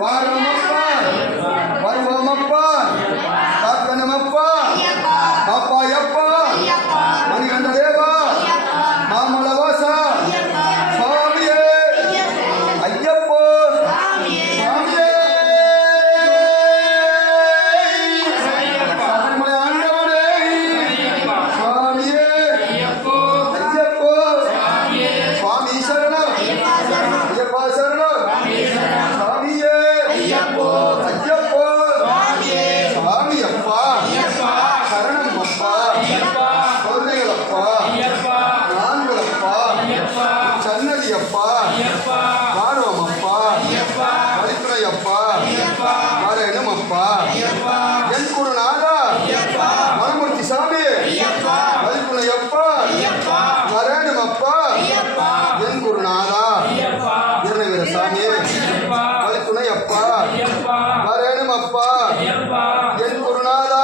வாரமப்பா வருவமப்பா காக்கணமப்பா அப்பா எப்பா மணிகண்ட தேவா மாமலவாசா சுவாமியே ஐயப்போ சுவாமியே சபரிமலை ஆண்டவனே சுவாமியே ஐயப்போ சுவாமி சரணம் ஐயப்பா சரணம் சுவாமியே ஐயப்போ சுவாமி அப்பா சரணம் அப்பா குழந்தைகளப்பா நான்களப்பா சன்னதி அப்பா வாரம் அப்பா வழித்துறை அப்பா வரணும் அப்பா என் குருநாதா மனமூர்த்தி சாமி வழித்துறை அப்பா வரணும் அப்பா என் குருநாதா வீர சாமி வழித்துணை அப்பா வரணும் அப்பா என் குருநாதா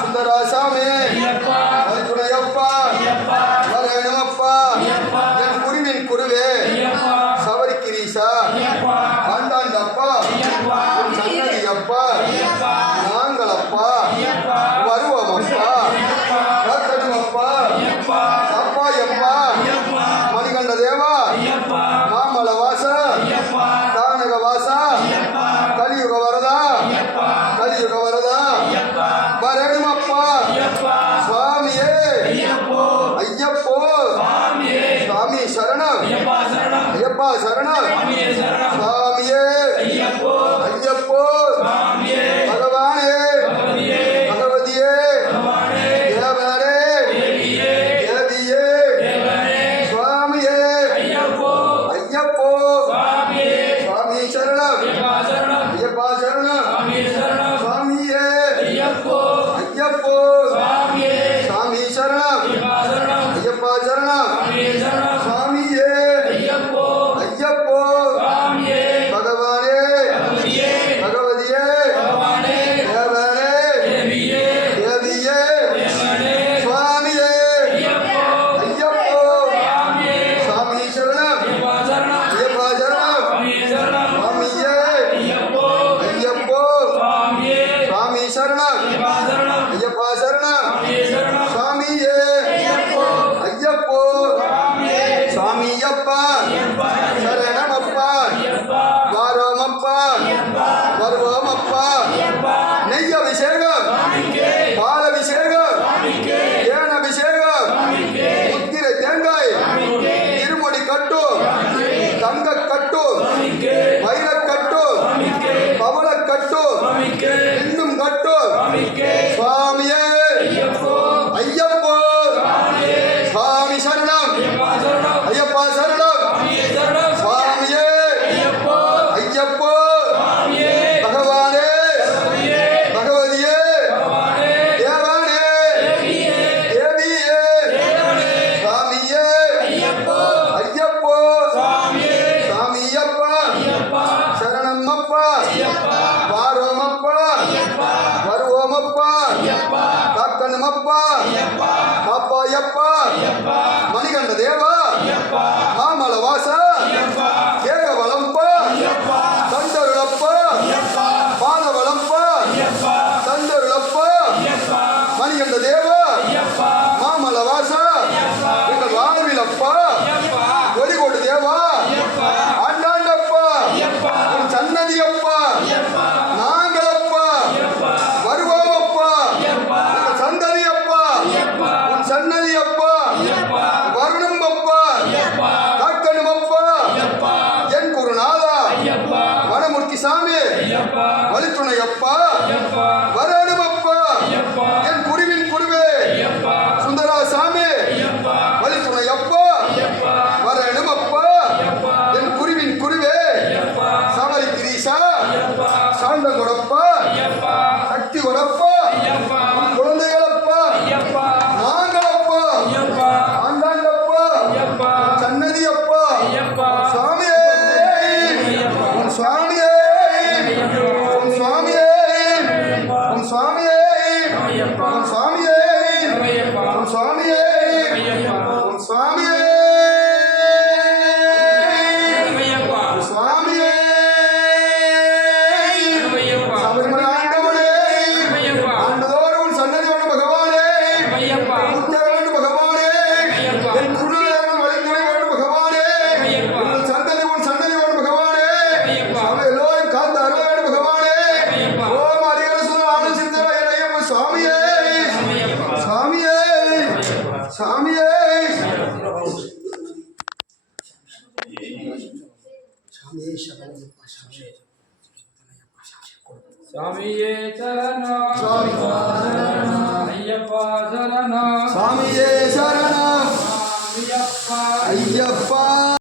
சுந்தராசாமி வழித்துணை அப்பா வரணும் அப்பா என் குருவின் குருவே சவரிக்கிரீசா ஆண்டாண்டப்பா சன்னதி அப்பா நாங்களப்பா வருவோம் அப்பா காக்கணும் அப்பா அப்பா எப்பா மணிகண்ட தேவா மாமல வாசா தானக வாசா கலியுக வரதா வரணும் அப்பா சுவாமியே ஐயப்போ சுவாமி சரணம் ஐயப்பா சரணம் சுவாமியே ஐயப்போ பகவானே பகவதியே தேவனே தேவியே சுவாமியே ஐயப்போ சுவாமி சரணம் ஐயப்பா சரணம் சுவாமியே ஐயப்போ சுவாமி சரணம் ஐயப்பா சரணம் சுவாமியே ஐயப்போ பகவானே பகவதியே தேவனே தேவியே சுவாமியே ஐயப்போ சுவாமி சரணம் ஐயப்பா சரணம் சுவாமியே ஐயப்போ சுவாமி சரணம் ஐயப்பா சரணம் சுவாமியே ஐயப்போ சுவாமியப்பா சரணமப்பா வாரோமப்பா வருவோமப்பா நெய் அபிஷேகம் பால் அபிஷேகம் ஏன் அபிஷேகம் முத்திரை தேங்காய் இருமுடி கட்டு தங்க கட்டு வைரக்கட்டு பவளக்கட்டு இன்னும் கட்டு சுவாமியே ஐயப்போ சுவாமி சரணம் ஐயப்பா சரணம் சுவாமியே ஐயப்போ பகவானே பகவதியே தேவனே தேவியே சுவாமியே ஐயப்போ சுவாமியப்பா சரணமப்பா வாரோமப்பா வருவோமப்பா காக்கணுமப்பா அப்பா எப்பா மணிகண்ட தேவா மாமல வாசா கேகவளம்பா தந்தருளப்பா பாலவளம்பா தந்தருளப்பா மணிகண்ட தேவா மாமல வாசா எங்கள் வாழ்விலப்பா ஒலிகோடு தேவா ஆண்டாண்டப்பா உன் சன்னதியப்பா நாங்களப்பா வருவோமப்பா எங்கள் சந்ததியப்பா உன் சன்னதியப்பா வரணும் அப்பா காக்கணும் அப்பா என் குருநாதா மனமூர்த்தி சாமி வழித்துணை அப்பா வரணும் அப்பா என் குருவின் குருவே சுந்தரா சாமி வழித்துணை அப்பா வரணும் அப்பா என் குருவின் குருவே சபரி கிரீசா சாண்ட கொடப்பா சக்தி கொடப்பா குழந்தைகளப்பா நாங்களப்பா ஆண்டாண்டப்பா சன்னதி அப்பா சுவாமியே உன் சுவாமியே உன் சுவாமியே உன் சுவாமியே உன் சுவாமியே உன் சுவாமியே உன் சுவாமியே சுவாமியே சாமியே சாமியே சரணம் சாமி ஐயப்பா சரணம் சாமியே சரணம் ஐயப்பா ஐயப்பா